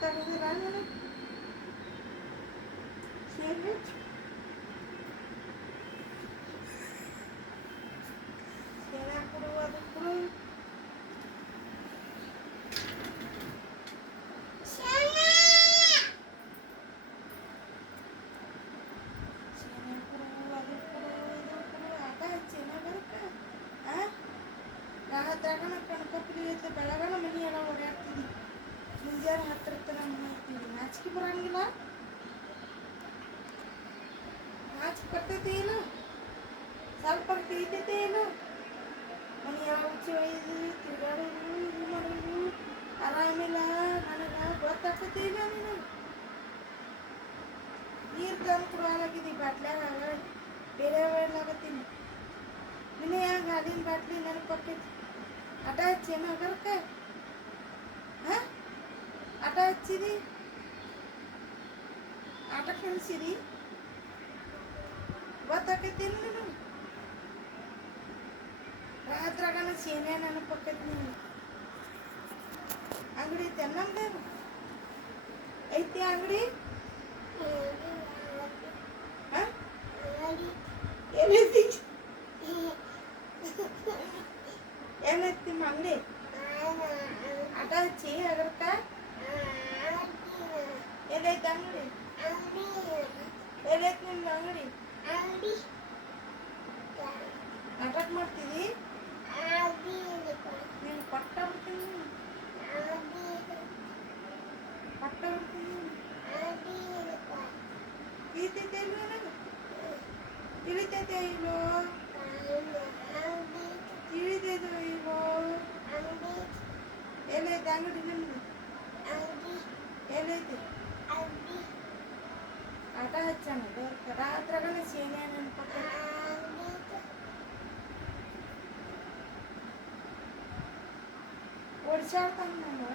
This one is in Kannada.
ತೆಗೆದಿರ ನಾನು ಸೇರಿ ಸೇನೆ ಕೊಡು ಅದು ಕೊಡು ರಾತ್ರಾಗನ ಕಣ್ಕಪ್ರಿ ಐತೆ ಬೆಳಗನ ಮನಿ ಎಲ್ಲ ಓಡಾಡ್ತಿದ್ದಿ ಮುಂಜಾನೆ ಹತ್ತಿರತ್ತ ನಮ್ಮ ಮಾಡ್ತೀವಿ ನಾಚಿಕೆ ಬರಂಗಿಲ್ಲ ನಾಚಿಕೆ ಬರ್ತೈತೆ ಏನು ಸ್ವಲ್ಪ ತಿಳಿತೈತೆ ಏನು ಮನಿ ಎಲ್ಲ ಉಚ್ಚಿ ಒಯ್ದು ತಿರ್ಗಾಡೋದು ಇದು ಮಾಡೋದು ಆರಾಮಿಲ್ಲ ನನಗೆ ಗೊತ್ತಾಗ್ತೈತೆ ಇಲ್ಲ ನೀನು ನೀರು ತಂದು ಕೊಡಲಾಗಿದ್ದಿ ಬಾಟ್ಲ್ಯಾಗ ಬೇರೆ ಹೇಳಾಗತ್ತೀನಿ ನಿನ್ನೆ ಯಾಕೆ ಹಾಲಿನ ಬಾಟ್ಲಿ ನೆನಪಕ್ಕೈತಿ ಆಟ ಹಚ್ಚೇನು ಹೋಗಲ್ಕ ಹಾಂ ಆಟ ಹಚ್ಚಿದಿ ಆಟ ಕಳಿಸಿದಿ ಗೊತ್ತಾಕೈತಿ ನೀನು ರಾತ್ರಾಗನ ಸೇನೆ ನೆನಪಕ್ಕೈತಿ ನೀನು ಅಂಗಡಿ ಐತೆ ನಮ್ದು ಐತಿ ಅಂಗಡಿ ಹಾಂ ಏನೈತಿ ಏನೈತಿ ನಿಮ್ಮ ಅಂಗಡಿ ಆಟ ಹಚ್ಚಿ ಅದಕ್ಕ ಎಲ್ಲೈತಿ ಅಂಗಡಿ ಎಲ್ಲೈತಿ ನಿಮ್ದು ಅಂಗಡಿ ನಾಟಕ ಮಾಡ್ತೀವಿ ನೀನು ಪಟ್ಟ ಬಿಡ್ತೀನಿ ಪಟ್ಟ ಬಿಡ್ತೀನಿ ತಿಳಿತೈತೆ ಇಲ್ವ ನನಗೆ ತಿಳಿತೈತೆ ಇಲ್ವೋ ತಿಳಿತೈತೋ ಇಲ್ವೋ ಎಲ್ಲೈತೆ ಅಂಗಡಿ ನಿಮ್ದು ಎಲ್ಲೈತಿ ಆಟ ಹಚ್ಚಣ ರಾತ್ರಾಗನ ಸೇನೆ ನೆನಪಕ್ಕ ಓಡಿಸಾಡ್ತಾನೆ ನಾನು